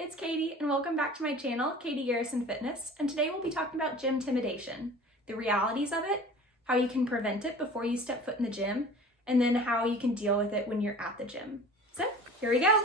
it's Katie and welcome back to my channel, Katie Garrison Fitness, and today we'll be talking about gymtimidation, the realities of it, how you can prevent it before you step foot in the gym, and then how you can deal with it when you're at the gym. So, here we go.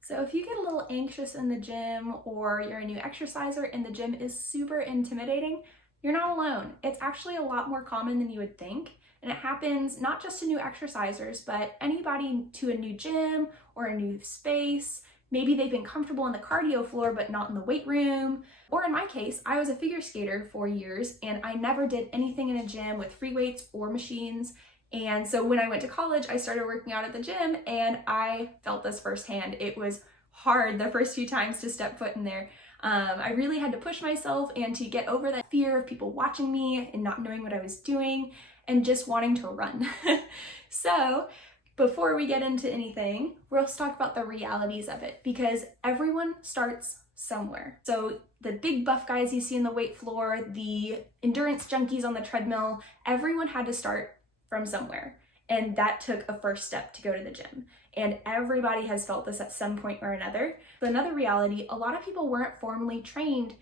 So if you get a little anxious in the gym or you're a new exerciser and the gym is super intimidating, you're not alone. It's actually a lot more common than you would think, and it happens not just to new exercisers, but anybody to a new gym or a new space. Maybe they've been comfortable on the cardio floor but not in the weight room. Or in my case, I was a figure skater for years and I never did anything in a gym with free weights or machines. And so when I went to college, I started working out at the gym and I felt this firsthand. It was hard the first few times to step foot in there. I really had to push myself and to get over that fear of people watching me and not knowing what I was doing and just wanting to run. So before we get into anything, let's talk about the realities of it, because everyone starts somewhere. So the big buff guys you see in the weight floor, the endurance junkies on the treadmill, everyone had to start from somewhere. And that took a first step to go to the gym. And everybody has felt this at some point or another. But another reality, a lot of people weren't formally trained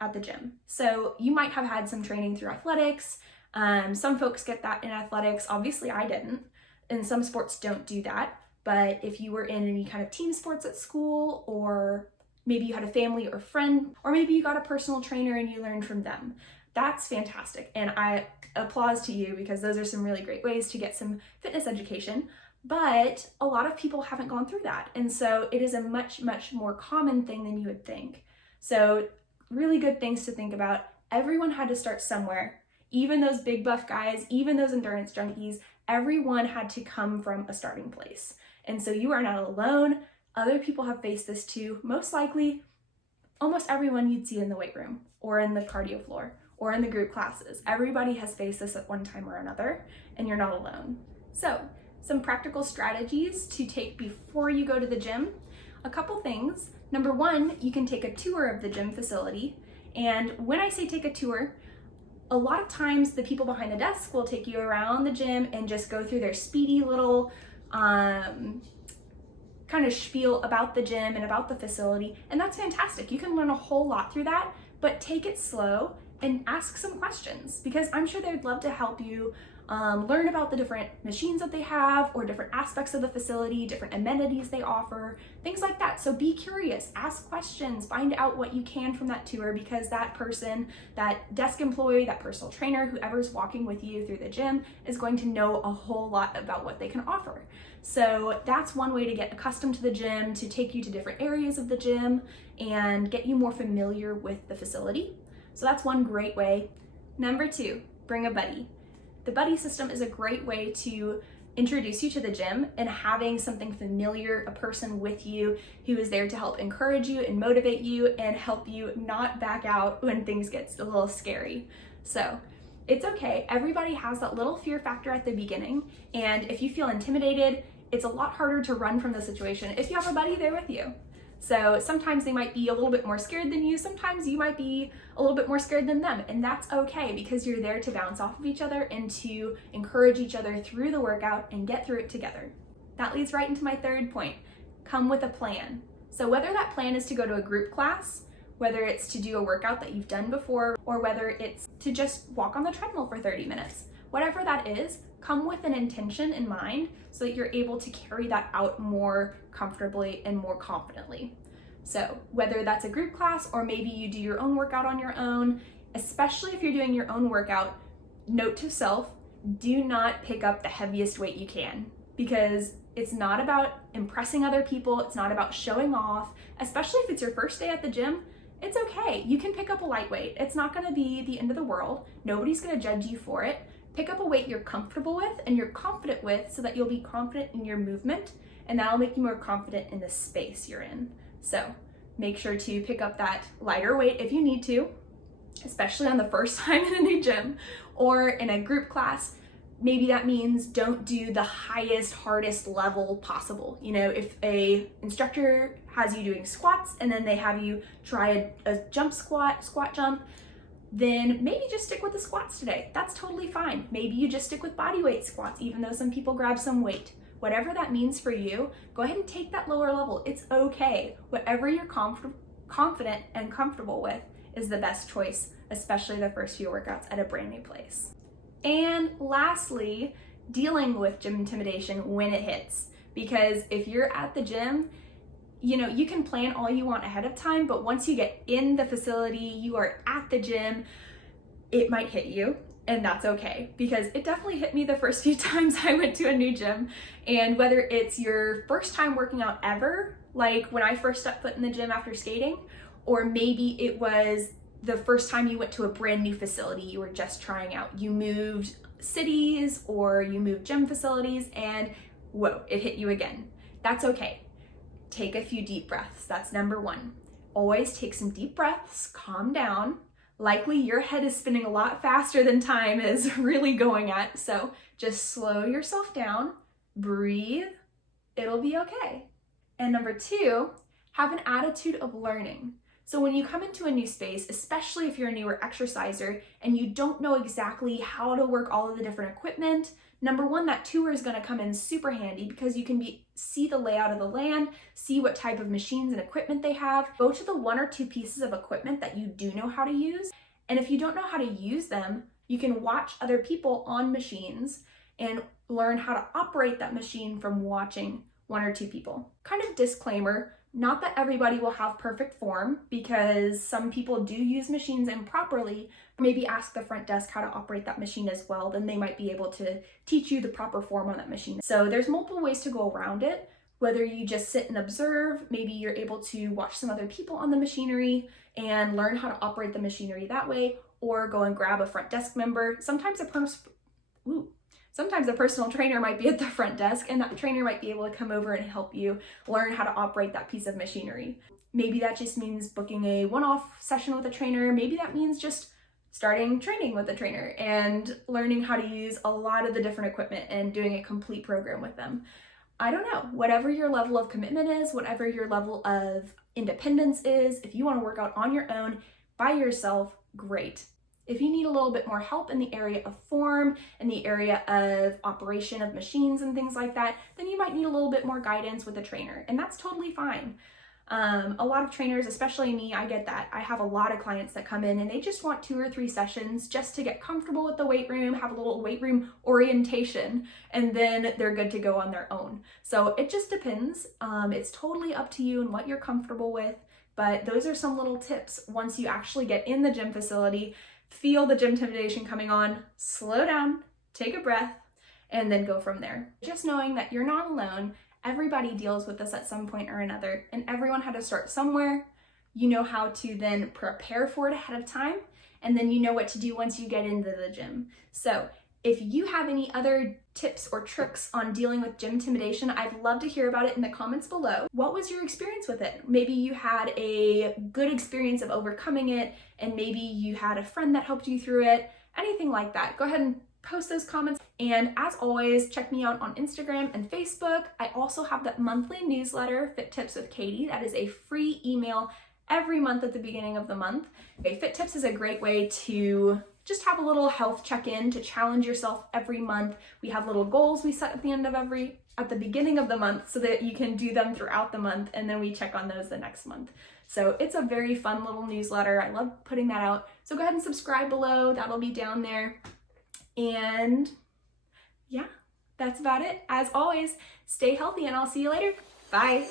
at the gym. So you might have had some training through athletics. Some folks get that in athletics. Obviously I didn't. And some sports don't do that. But if you were in any kind of team sports at school, or maybe you had a family or friend, or maybe you got a personal trainer and you learned from them, that's fantastic. And I applause to you, because those are some really great ways to get some fitness education. But a lot of people haven't gone through that. And so it is a much, much more common thing than you would think. So really good things to think about. Everyone had to start somewhere. Even those big buff guys, even those endurance junkies, everyone had to come from a starting place. And so you are not alone. Other people have faced this too. Most likely, almost everyone you'd see in the weight room or in the cardio floor or in the group classes. Everybody has faced this at one time or another, and you're not alone. So some practical strategies to take before you go to the gym. A couple things. Number one, you can take a tour of the gym facility. And when I say take a tour, a lot of times the people behind the desk will take you around the gym and just go through their speedy little kind of spiel about the gym and about the facility. And that's fantastic. You can learn a whole lot through that, but take it slow and ask some questions, because I'm sure they'd love to help you learn about the different machines that they have, or different aspects of the facility, different amenities they offer, things like that. So be curious, ask questions, find out what you can from that tour, because that person, that desk employee, that personal trainer, whoever's walking with you through the gym is going to know a whole lot about what they can offer. So that's one way to get accustomed to the gym, to take you to different areas of the gym and get you more familiar with the facility. So that's one great way. Number two, bring a buddy. The buddy system is a great way to introduce you to the gym, and having something familiar, a person with you who is there to help encourage you and motivate you and help you not back out when things get a little scary. So it's okay. Everybody has that little fear factor at the beginning. And if you feel intimidated, it's a lot harder to run from the situation if you have a buddy there with you. So sometimes they might be a little bit more scared than you. Sometimes you might be a little bit more scared than them. And that's okay, because you're there to bounce off of each other and to encourage each other through the workout and get through it together. That leads right into my third point. Come with a plan. So whether that plan is to go to a group class, whether it's to do a workout that you've done before, or whether it's to just walk on the treadmill for 30 minutes, whatever that is, come with an intention in mind so that you're able to carry that out more comfortably and more confidently. So whether that's a group class, or maybe you do your own workout on your own, especially if you're doing your own workout, note to self, do not pick up the heaviest weight you can, because it's not about impressing other people. It's not about showing off, especially if it's your first day at the gym. It's okay. You can pick up a lightweight. It's not going to be the end of the world. Nobody's going to judge you for it. Pick up a weight you're comfortable with and you're confident with, so that you'll be confident in your movement, and that'll make you more confident in the space you're in. So make sure to pick up that lighter weight if you need to, especially on the first time in a new gym or in a group class. Maybe that means don't do the highest, hardest level possible. You know, if a instructor has you doing squats and then they have you try a jump squat jump, then maybe just stick with the squats today. That's totally fine. Maybe you just stick with body weight squats, even though some people grab some weight. Whatever that means for you, go ahead and take that lower level. It's okay. Whatever you're confident and comfortable with is the best choice, especially the first few workouts at a brand new place. And lastly, dealing with gym intimidation when it hits. Because if you're at the gym, you can plan all you want ahead of time, but once you get in the facility, you are at the gym, it might hit you, and that's okay, because it definitely hit me the first few times I went to a new gym. And whether it's your first time working out ever, like when I first stepped foot in the gym after skating, or maybe it was the first time you went to a brand new facility you were just trying out. You moved cities or you moved gym facilities and whoa, it hit you again. That's okay. Take a few deep breaths. That's number one. Always take some deep breaths, calm down. Likely your head is spinning a lot faster than time is really going at, so just slow yourself down, breathe, it'll be okay. And number two, have an attitude of learning. So when you come into a new space, especially if you're a newer exerciser and you don't know exactly how to work all of the different equipment, number one, that tour is going to come in super handy because you can see the layout of the land, see what type of machines and equipment they have, go to the one or two pieces of equipment that you do know how to use. And if you don't know how to use them, you can watch other people on machines and learn how to operate that machine from watching one or two people. Kind of disclaimer, not that everybody will have perfect form because some people do use machines improperly. Maybe ask the front desk how to operate that machine as well, then they might be able to teach you the proper form on that machine. So there's multiple ways to go around it. Whether you just sit and observe, maybe you're able to watch some other people on the machinery and learn how to operate the machinery that way, or go and grab a front desk member. Sometimes a personal trainer might be at the front desk and that trainer might be able to come over and help you learn how to operate that piece of machinery. Maybe that just means booking a one-off session with a trainer. Maybe that means just starting training with a trainer and learning how to use a lot of the different equipment and doing a complete program with them. I don't know, whatever your level of commitment is, whatever your level of independence is, if you want to work out on your own by yourself, great. If you need a little bit more help in the area of form, in the area of operation of machines and things like that, then you might need a little bit more guidance with a trainer, and that's totally fine. A lot of trainers, especially me, I get that. I have a lot of clients that come in and they just want 2 or 3 sessions just to get comfortable with the weight room, have a little weight room orientation, and then they're good to go on their own. So it just depends. It's totally up to you and what you're comfortable with, but those are some little tips. Once you actually get in the gym facility, feel the gymtimidation coming on, slow down, take a breath, and then go from there. Just knowing that you're not alone. Everybody deals with this at some point or another, and everyone had to start somewhere. You know how to then prepare for it ahead of time, and then you know what to do once you get into the gym. So if you have any other tips or tricks on dealing with gymtimidation, I'd love to hear about it in the comments below. What was your experience with it? Maybe you had a good experience of overcoming it, and maybe you had a friend that helped you through it, anything like that. Go ahead and post those comments. And as always, check me out on Instagram and Facebook. I also have that monthly newsletter, Fit Tips with Katie. That is a free email every month at the beginning of the month. Okay, Fit Tips is a great way to just have a little health check-in, to challenge yourself every month. We have little goals we set at the beginning of the month so that you can do them throughout the month, and then we check on those the next month. So it's a very fun little newsletter. I love putting that out. So go ahead and subscribe below. That'll be down there. And yeah, that's about it. As always, stay healthy and I'll see you later. Bye.